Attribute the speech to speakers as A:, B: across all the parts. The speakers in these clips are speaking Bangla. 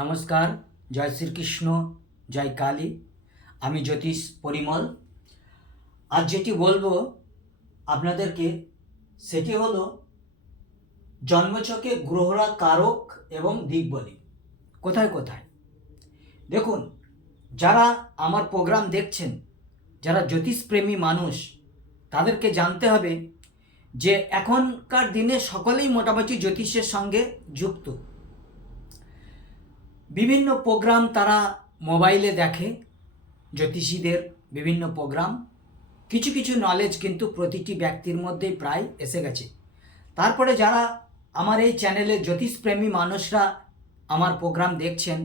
A: নমস্কার জয় শ্রীকৃষ্ণ জয় কালী আমি জ্যোতিষ পরিমল আজ যেটি বলবো আপনাদেরকে সেটি হলো জন্মচকে গ্রহরা কারক এবং দিক বলি কোথায় কোথায় দেখুন যারা আমার প্রোগ্রাম দেখছেন যারা জ্যোতিষপ্রেমী মানুষ তাদেরকে জানতে হবে যে এখনকার দিনে সকলেই মোটামুটি জ্যোতিষের সঙ্গে যুক্ত বিভিন্ন প্রোগ্রাম তারা মোবাইলে দেখে জ্যোতিষীদের বিভিন্ন প্রোগ্রাম কিছু কিছু নলেজ কিন্তু প্রতিটি ব্যক্তির মধ্যেই প্রায় এসে গেছে তারপরে যারা আমার এই চ্যানেলে জ্যোতিষপ্রেমী মানুষরা আমার প্রোগ্রাম দেখছেন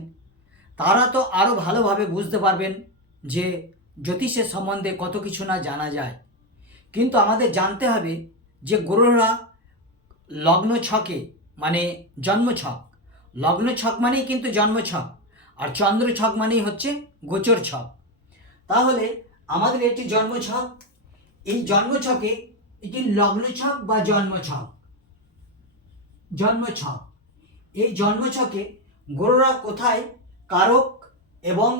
A: তারা তো আরও ভালোভাবে বুঝতে পারবেন যে জ্যোতিষের সম্বন্ধে কত কিছু না জানা যায় কিন্তু আমাদের জানতে হবে যে গ্রহরা লগ্ন ছকে মানে জন্ম ছক লগ্ন ছক মানেই কিন্তু জন্ম ছক আর চন্দ্র ছক মানেই হচ্ছে গোচর ছক তাহলে আমাদের এটি জন্ম ছক এই জন্ম ছকে এটি লগ্ন ছক বা জন্ম ছক জন্ম ছক এই জন্ম ছকে গোড়রা কোথায় কারক এবং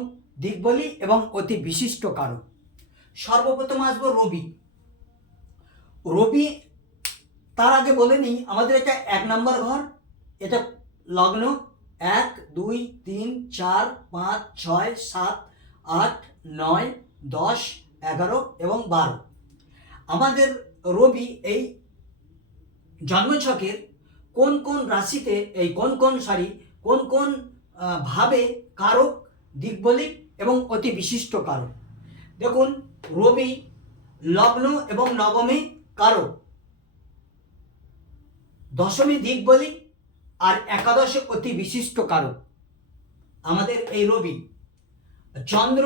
A: দিকবলি এবং অতি বিশিষ্ট কারক সর্বপ্রথম আসবো রবি রবি তার আগে বলে নিই আমাদের এটা এক নম্বর ঘর এটা লগ্ন এক দুই তিন চার পাঁচ ছয় সাত আট নয় দশ এগারো এবং বারো আমাদের রবি এই জন্মছকের কোন কোন রাশিতে এই কোন কোন সারি কোন কোন ভাবে কারক দিগ্বলিক এবং অতি বিশিষ্ট কারক দেখুন রবি লগ্ন এবং নবমী কারক দশমী দিক বলি আর একাদশে অতি বিশিষ্ট কারণ আমাদের এই রবি চন্দ্র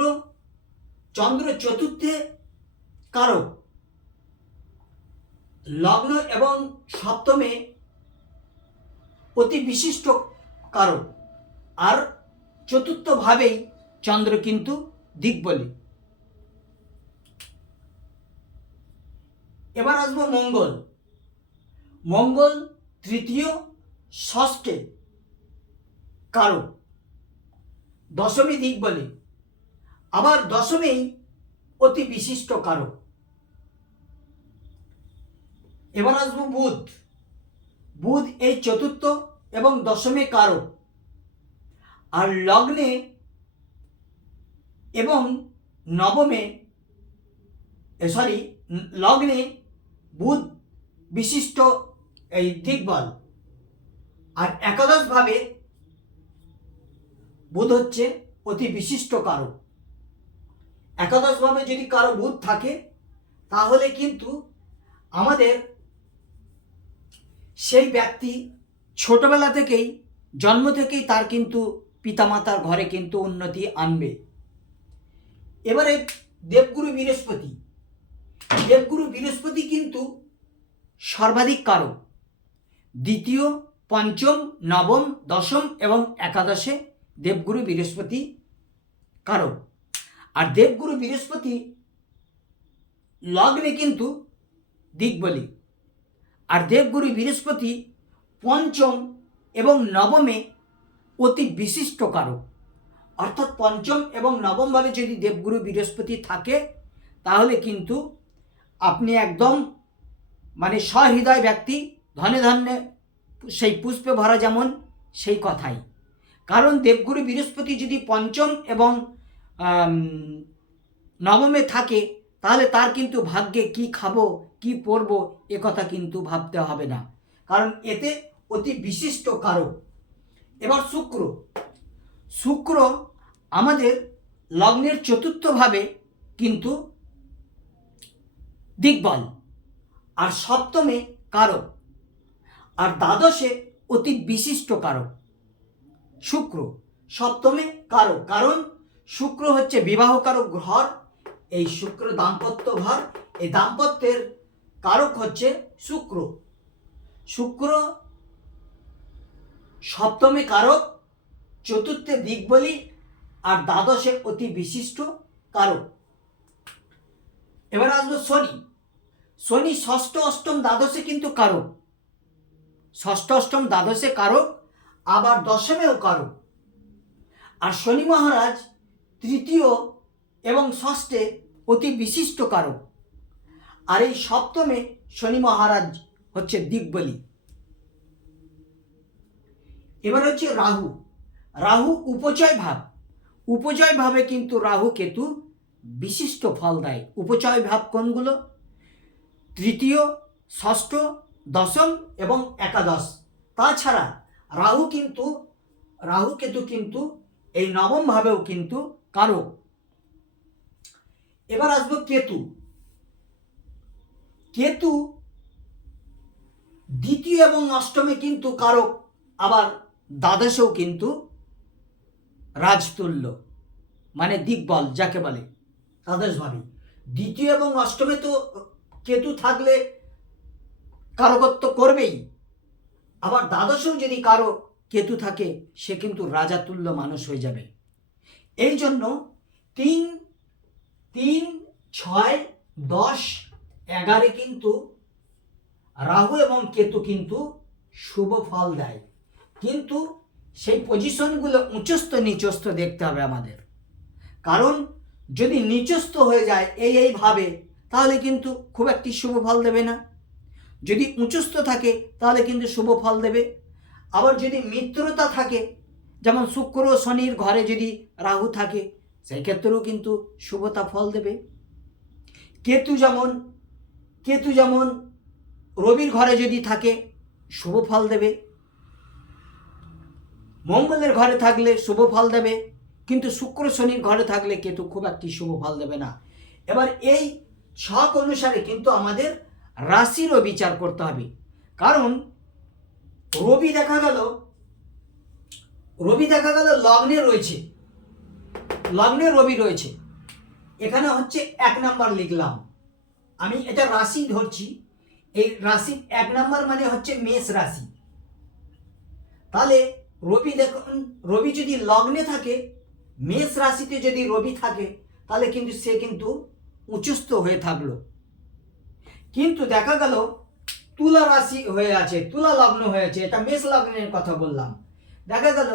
A: চন্দ্র চতুর্থে কারক লগ্ন এবং সপ্তমে অতি বিশিষ্ট কারক আর চতুর্থভাবেই চন্দ্র কিন্তু বলে এবার আসবো মঙ্গল মঙ্গল তৃতীয় ষষ্ঠে কারো দশমী দিক বলে আবার দশমী অতি বিশিষ্ট কারো এবার আসবো বুধ বুধ এই চতুর্থ এবং দশমে কারো আর লগ্নে এবং নবমে সরি লগ্নে বুধ বিশিষ্ট এই দিকবল আর একাদশভাবে বুধ হচ্ছে অতি বিশিষ্ট কারক একাদশভাবে যদি কারো বুধ থাকে তাহলে কিন্তু আমাদের সেই ব্যক্তি ছোটবেলা থেকেই জন্ম থেকেই তার কিন্তু পিতামাতার ঘরে কিন্তু উন্নতি আনবে এবারে দেবগুরু বৃহস্পতি দেবগুরু বৃহস্পতি কিন্তু সর্বাধিক কারো দ্বিতীয় পঞ্চম নবম দশম এবং একাদশে দেবগুরু বৃহস্পতি কারক আর দেবগুরু বৃহস্পতি লগ্নে কিন্তু দিগ্বলি আর দেবগুরু বৃহস্পতি পঞ্চম এবং নবমে অতি বিশিষ্ট কারক অর্থাৎ পঞ্চম এবং নবমভাবে যদি দেবগুরু বৃহস্পতি থাকে তাহলে কিন্তু আপনি একদম মানে সহৃদয় ব্যক্তি ধনে ধন্যে সেই পুষ্পে ভরা যেমন সেই কথাই কারণ দেবগুরু বৃহস্পতি যদি পঞ্চম এবং নবমে থাকে তাহলে তার কিন্তু ভাগ্যে কি খাবো কি পরব এ কথা কিন্তু ভাবতে হবে না কারণ এতে অতি বিশিষ্ট কারক এবার শুক্র শুক্র আমাদের লগ্নের চতুর্থভাবে কিন্তু দিকবল আর সপ্তমে কারক আর দ্বাদশে অতি বিশিষ্ট কারক শুক্র সপ্তমে কারক কারণ শুক্র হচ্ছে বিবাহ কারক ঘর এই শুক্র দাম্পত্য ঘর এই দাম্পত্যের কারক হচ্ছে শুক্র শুক্র সপ্তমে কারক চতুর্থে দিকবলি আর দ্বাদশে অতি বিশিষ্ট কারক এবার আসবো শনি শনি ষষ্ঠ অষ্টম দ্বাদশে কিন্তু কারক ষষ্ঠ অষ্টম দ্বাদশে কারক আবার দশমেও কারক আর শনি মহারাজ তৃতীয় এবং ষষ্ঠে অতি বিশিষ্ট কারক আর এই সপ্তমে শনি মহারাজ হচ্ছে দিগ্বলি এবার হচ্ছে রাহু রাহু উপচয় ভাব উপচয় ভাবে কিন্তু রাহু কেতু বিশিষ্ট ফল দেয় উপচয় ভাব কোনগুলো তৃতীয় ষষ্ঠ দশম এবং একাদশ তাছাড়া রাহু কিন্তু রাহু কেতু কিন্তু এই নবমভাবেও কিন্তু কারো এবার আসবো কেতু কেতু দ্বিতীয় এবং অষ্টমে কিন্তু কারক আবার দ্বাদশেও কিন্তু রাজতুল্য মানে দিকবল যাকে বলে দ্বাদশভাবে দ্বিতীয় এবং অষ্টমে তো কেতু থাকলে কারকত্ব করবেই আবার দ্বাদশেও যদি কারো কেতু থাকে সে কিন্তু রাজাতুল্য মানুষ হয়ে যাবে এই জন্য তিন তিন ছয় দশ এগারে কিন্তু রাহু এবং কেতু কিন্তু শুভ ফল দেয় কিন্তু সেই পজিশনগুলো উঁচস্ত নিচস্থ দেখতে হবে আমাদের কারণ যদি নিচস্থ হয়ে যায় এই এইভাবে তাহলে কিন্তু খুব একটি শুভ ফল দেবে না যদি উঁচুস্থ থাকে তাহলে কিন্তু শুভ ফল দেবে আবার যদি মিত্রতা থাকে যেমন শুক্র শনির ঘরে যদি রাহু থাকে সেই ক্ষেত্রেও কিন্তু শুভতা ফল দেবে কেতু যেমন কেতু যেমন রবির ঘরে যদি থাকে শুভ ফল দেবে মঙ্গলের ঘরে থাকলে শুভ ফল দেবে কিন্তু শুক্র শনির ঘরে থাকলে কেতু খুব একটি শুভ ফল দেবে না এবার এই ছক অনুসারে কিন্তু আমাদের রাশিরও বিচার করতে হবে কারণ রবি দেখা গেল রবি দেখা গেল লগ্নে রয়েছে লগ্নে রবি রয়েছে এখানে হচ্ছে এক নাম্বার লিখলাম আমি এটা রাশি ধরছি এই রাশি এক নাম্বার মানে হচ্ছে মেষ রাশি তাহলে রবি দেখুন রবি যদি লগ্নে থাকে মেষ রাশিতে যদি রবি থাকে তাহলে কিন্তু সে কিন্তু উঁচুস্থ হয়ে থাকলো কিন্তু দেখা গেল তুলা রাশি হয়ে আছে তুলা লগ্ন হয়েছে এটা মেষ লগ্নের কথা বললাম দেখা গেল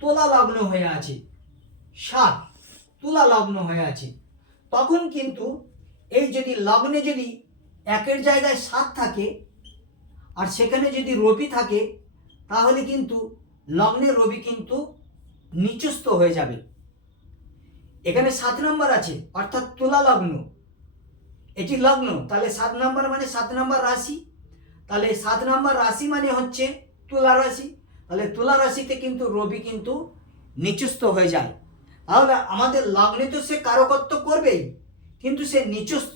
A: তোলা লগ্ন হয়ে আছে সাত তুলা লগ্ন হয়ে আছে তখন কিন্তু এই যদি লগ্নে যদি একের জায়গায় সাত থাকে আর সেখানে যদি রবি থাকে তাহলে কিন্তু লগ্নে রবি কিন্তু নিচস্থ হয়ে যাবে এখানে সাত নম্বর আছে অর্থাৎ তুলা লগ্ন এটি লগ্ন তাহলে সাত নাম্বার মানে সাত নাম্বার রাশি তাহলে সাত নাম্বার রাশি মানে হচ্ছে তুলা রাশি তাহলে তুলা রাশিতে কিন্তু রবি কিন্তু নিচস্থ হয়ে যায় তাহলে আমাদের লগ্নে তো সে কারকত্ব করবেই কিন্তু সে নিচস্থ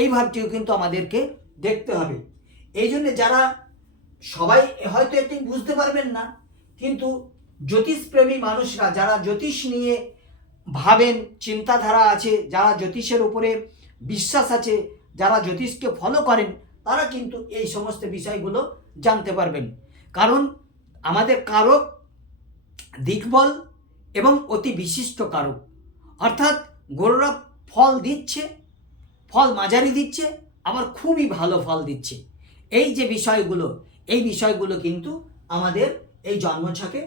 A: এই ভাবটিও কিন্তু আমাদেরকে দেখতে হবে এই জন্য যারা সবাই হয়তো এটি বুঝতে পারবেন না কিন্তু জ্যোতিষপ্রেমী মানুষরা যারা জ্যোতিষ নিয়ে ভাবেন চিন্তাধারা আছে যারা জ্যোতিষের উপরে বিশ্বাস আছে যারা জ্যোতিষকে ফলো করেন তারা কিন্তু এই সমস্ত বিষয়গুলো জানতে পারবেন কারণ আমাদের কারক দিকবল এবং অতি বিশিষ্ট কারক অর্থাৎ গরুরা ফল দিচ্ছে ফল মাঝারি দিচ্ছে আবার খুবই ভালো ফল দিচ্ছে এই যে বিষয়গুলো এই বিষয়গুলো কিন্তু আমাদের এই জন্মছকে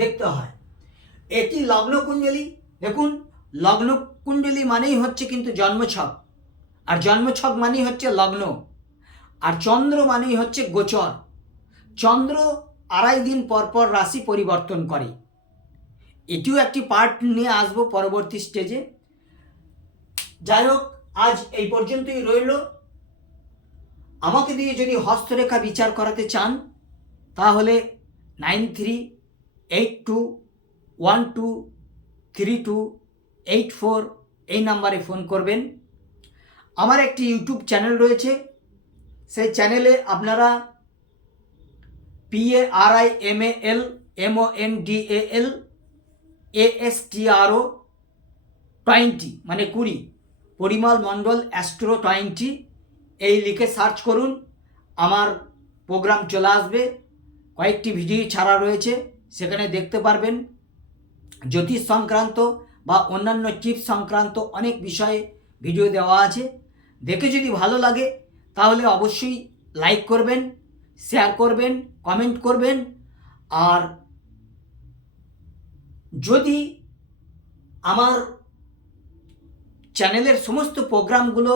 A: দেখতে হয় এটি লগ্ন কুঞ্জলি দেখুন লগ্ন কুণ্ডলী মানেই হচ্ছে কিন্তু জন্মছক আর জন্মছক মানেই হচ্ছে লগ্ন আর চন্দ্র মানেই হচ্ছে গোচর চন্দ্র আড়াই দিন পর পর রাশি পরিবর্তন করে এটিও একটি পার্ট নিয়ে আসব পরবর্তী স্টেজে যাই হোক আজ এই পর্যন্তই রইল আমাকে দিয়ে যদি হস্তরেখা বিচার করাতে চান তাহলে nine three eight two one two three two eight four এই নাম্বারে ফোন করবেন আমার একটি ইউটিউব চ্যানেল রয়েছে সেই চ্যানেলে আপনারা P A R I M A L M O N D A L A S T R O twenty মানে কুড়ি পরিমল মণ্ডল অ্যাস্ট্রো টোয়েন্টি এই লিখে সার্চ করুন আমার প্রোগ্রাম চলে আসবে কয়েকটি ভিডিও ছাড়া রয়েছে সেখানে দেখতে পারবেন জ্যোতিষ সংক্রান্ত বা অন্যান্য চিপ সংক্রান্ত অনেক বিষয়ে ভিডিও দেওয়া আছে দেখে যদি ভালো লাগে তাহলে অবশ্যই লাইক করবেন শেয়ার করবেন কমেন্ট করবেন আর যদি আমার চ্যানেলের সমস্ত প্রোগ্রামগুলো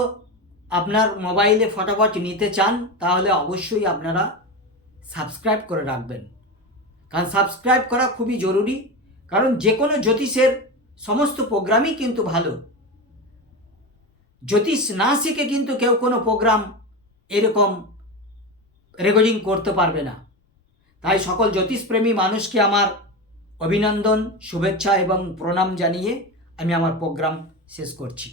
A: আপনার মোবাইলে ফটাফট নিতে চান তাহলে অবশ্যই আপনারা সাবস্ক্রাইব করে রাখবেন কারণ সাবস্ক্রাইব করা খুবই জরুরি কারণ যে কোনো জ্যোতিষের সমস্ত প্রোগ্রামই কিন্তু ভালো জ্যোতিষ না শিখে কিন্তু কেউ কোনো প্রোগ্রাম এরকম রেকর্ডিং করতে পারবে না তাই সকল জ্যোতিষপ্রেমী মানুষকে আমার অভিনন্দন শুভেচ্ছা এবং প্রণাম জানিয়ে আমি আমার প্রোগ্রাম শেষ করছি